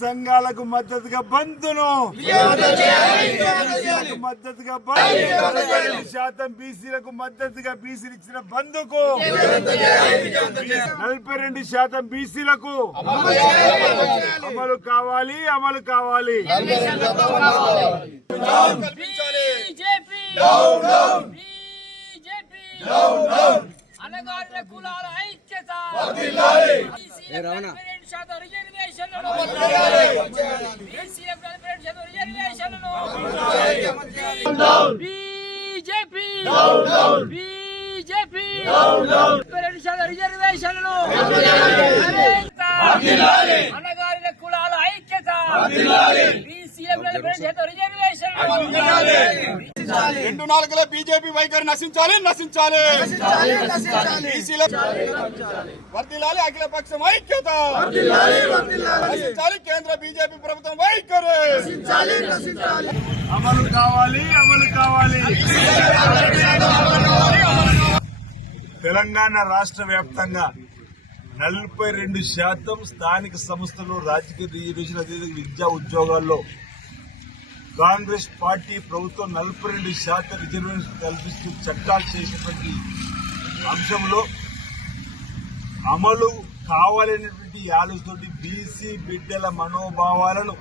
సంఘాలకు మద్దతుగా బంద్ను మద్దతుగా 42% బీసీలకు మద్దతుగా బీసీలు ఇచ్చిన బంద్కు 42% బీసీలకు అమలు కావాలి అమలు కావాలి. అన్నగారుల కులాల ఐక్యత బీజేపీ రిజర్వేషన్లను అన్నగారుల కులాల ఐక్యత రెండు నాలుగుల బీజేపీ వైఖరి నశించాలి నశించాలి. వర్ధిల్లాలి అఖిలపక్షం ఐక్యత నశించాలి. కేంద్ర బీజేపీ ప్రభుత్వం వైఖరి అమలు కావాలి అమలు కావాలి. తెలంగాణ రాష్ట్ర వ్యాప్తంగా 42% స్థానిక సంస్థలు రాజకీయ రిజర్వేషన్ అదేవిధంగా విద్యా ఉద్యోగాల్లో కాంగ్రెస్ పార్టీ ప్రభుత్వం 42% రిజర్వేషన్ కల్పిస్తూ చట్టాలు చేసినటువంటి అంశంలో అమలు కావాలనేటువంటి ఆలోచనతోటి బీసీ బిడ్డల మనోభావాలను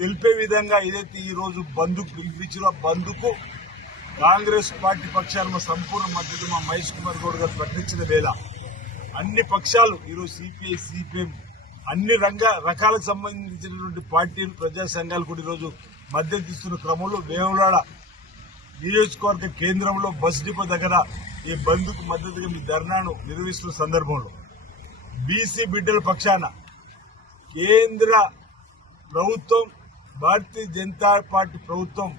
తెలిపే విధంగా ఏదైతే ఈ రోజు బంద్కు పిలిపించారో ఆ బంద్కు కాంగ్రెస్ పార్టీ పక్షాలు మా సంపూర్ణ మద్దతు మా మహేష్ కుమార్ గౌడ్ గారు ప్రకటించిన వేళ అన్ని పక్షాలు ఈరోజు సిపిఐ సిపిఎం అన్ని రకాలకు సంబంధించినటువంటి పార్టీలు ప్రజా సంఘాలు కూడా ఈరోజు మద్దతు ఇస్తున్న క్రమంలో వేములాడ నియోజకవర్గ కేంద్రంలో బస్ డిపో దగ్గర ఈ బంద్కు మద్దతుగా మీ ధర్నాను నిర్వహిస్తున్న సందర్భంలో బీసీ బిడ్డల పక్షాన కేంద్ర ప్రభుత్వం భారతీయ జనతా పార్టీ ప్రభుత్వం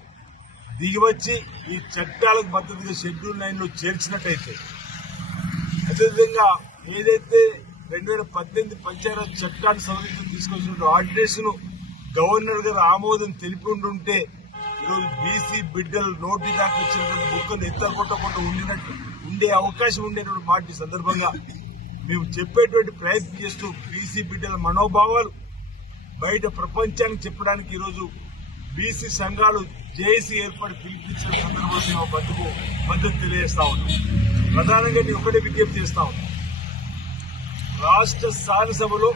దిగివచ్చి ఈ చట్టాలకు మద్దతుగా షెడ్యూల్ 9లో చేర్చినట్టయితే అదేవిధంగా ఏదైతే 2018 పంచాయతీ చట్టాన్ని సవరించి తీసుకొచ్చిన ఆర్డినెన్స్ ను గవర్నర్ గారు ఆమోదం తెలిపి ఉంటే ఈరోజు బీసీ బిడ్డలు నోటి దాకా వచ్చినటువంటి బుక్కలు ఎత్తగొట్టకుండా ఉండే అవకాశం ఉండేటువంటి మాట సందర్భంగా మేము చెప్పేటువంటి ప్రయత్నం చేస్తూ బీసీ బిడ్డల మనోభావాలు బయట ప్రపంచానికి చెప్పడానికి ఈరోజు బీసీ సంఘాలు జేఏసీ ఏర్పాటు పిలిపించిన సందర్భంలో మేము బంద్కు మద్దతు తెలియజేస్తా ఉన్నాం. ప్రధానంగా నేను ఒకటే విజ్ఞప్తి చేస్తా ఉన్నాం. రాష్ట్ర శాసనసభలో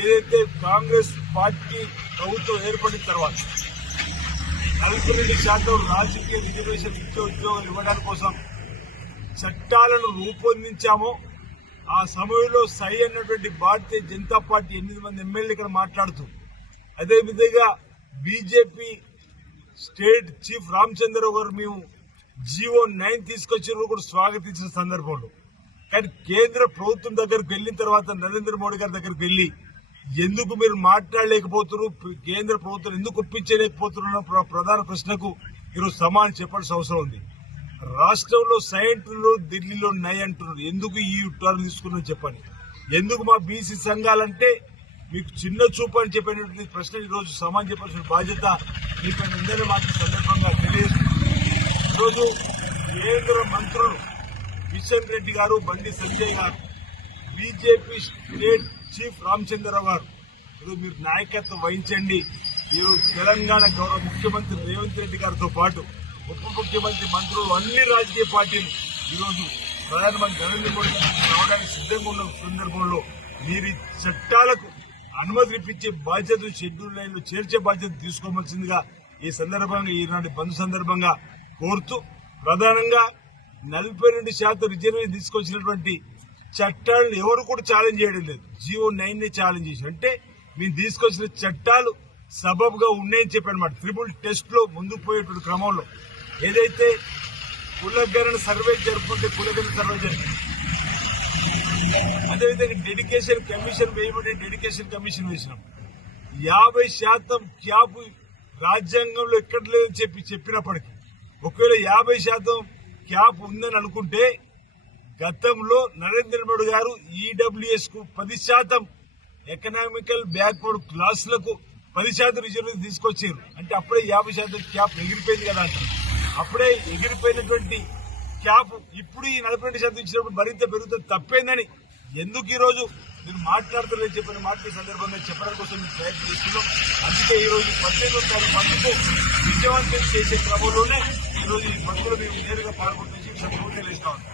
ఏదైతే కాంగ్రెస్ పార్టీ ప్రభుత్వం ఏర్పడిన తర్వాత 42% రాజకీయ రిజర్వేషన్ ఇచ్చే ఉద్యోగాలు ఇవ్వడానికి కోసం చట్టాలను రూపొందించామో ఆ సమయంలో సై అన్నటువంటి భారతీయ జనతా పార్టీ 8 మంది ఎమ్మెల్యేలు ఇక్కడ మాట్లాడుతూ అదేవిధంగా బీజేపీ స్టేట్ చీఫ్ రామచంద్రరావు గారు మేము జీవో 9 తీసుకొచ్చిన కూడా స్వాగతించిన సందర్భంలో కానీ కేంద్ర ప్రభుత్వం దగ్గరకు వెళ్లిన తర్వాత నరేంద్ర మోడీ గారి దగ్గరకు వెళ్లి ఎందుకు మీరు మాట్లాడలేకపోతున్నారు, కేంద్ర ప్రభుత్వం ఎందుకు ఒప్పించలేకపోతున్న ప్రధాన ప్రశ్నకు ఈరోజు సమాధానం చెప్పాల్సిన అవసరం ఉంది. రాష్ట్రంలో సై అంటున్నారు, ఢిల్లీలో నై అంటున్నారు. ఎందుకు ఈ టర్న్ తీసుకున్నా చెప్పండి. ఎందుకు మా బీసీ సంఘాలంటే మీకు చిన్న చూపు అని చెప్పినటువంటి ప్రశ్న ఈరోజు సమాధానం చెప్పాల్సిన బాధ్యత మీపై ఉందని మాత్రం సందర్భంగా తెలియజేస్తుంది. ఈరోజు కేంద్ర మంత్రులు కిషన్ రెడ్డి గారు, బండి సంజయ్ గారు, బీజేపీ స్టేట్ చీఫ్ రామచంద్రరావు గారు ఈరోజు మీరు నాయకత్వం వహించండి. ఈరోజు తెలంగాణ గౌరవ ముఖ్యమంత్రి రేవంత్ రెడ్డి గారితో పాటు ఉప ముఖ్యమంత్రి మంత్రులు అన్ని రాజకీయ పార్టీలు ఈరోజు ప్రధానమంత్రి నరేంద్ర మోడీ రావడానికి సిద్ధంగా ఉన్న సందర్భంలో మీరు ఈ చట్టాలకు అనుమతి ఇప్పించే బాధ్యత షెడ్యూల్ 9లో చేర్చే బాధ్యత తీసుకోవాల్సిందిగా ఈ సందర్భంగా ఈనాటి బంద్ సందర్భంగా కోరుతూ ప్రధానంగా 42% రిజర్వేషన్ తీసుకొచ్చినటువంటి చట్టాలను ఎవరు కూడా ఛాలెంజ్ చేయడం లేదు. జీవో 9ని ఛాలెంజ్ చేసి అంటే మేము తీసుకొచ్చిన చట్టాలు సబబుగా ఉన్నాయని చెప్పానమాట. ట్రిపుల్ టెస్ట్ లో ముందుకు పోయేటువంటి క్రమంలో ఏదైతే కులగణన సర్వే జరుపుకుంటే కులగణన సర్వే జరిగింది, అదేవిధంగా డెడికేషన్ కమిషన్ వేయబడి డెడికేషన్ కమిషన్ వేసినాం. 50% క్యాప్ రాజ్యాంగంలో ఎక్కడ లేదని చెప్పినప్పటికీ ఒకవేళ 50% క్యాప్ ఉందని అనుకుంటే గతంలో నరేంద్ర మోడీ గారు ఈడబ్ల్యూఎస్ కు 10% ఎకనామికల్ బ్యాక్వర్డ్ క్లాసులకు 10% రిజర్వేషన్ తీసుకొచ్చారు. అంటే అప్పుడే 50% క్యాప్ ఎగిరిపోయింది కదా అంటారు. అప్పుడే ఎగిరిపోయినటువంటి క్యాప్ ఇప్పుడు ఈ 42% ఇచ్చినప్పుడు మరింత పెరుగుతుంది తప్పేందని ఎందుకు ఈరోజు మీరు మాట్లాడతారని చెప్పిన మాట ఈ సందర్భంగా చెప్పడం కోసం మేము ప్రయత్నం చేస్తున్నాం. అందుకే ఈరోజు 18వ తారీఖు బంద్కు విజయవంతం చేసే క్రమంలోనే ఈరోజు ఈ బంద్లో మేము నేరుగా పాల్గొంటున్న విషయం తెలియజేస్తా ఉన్నాం.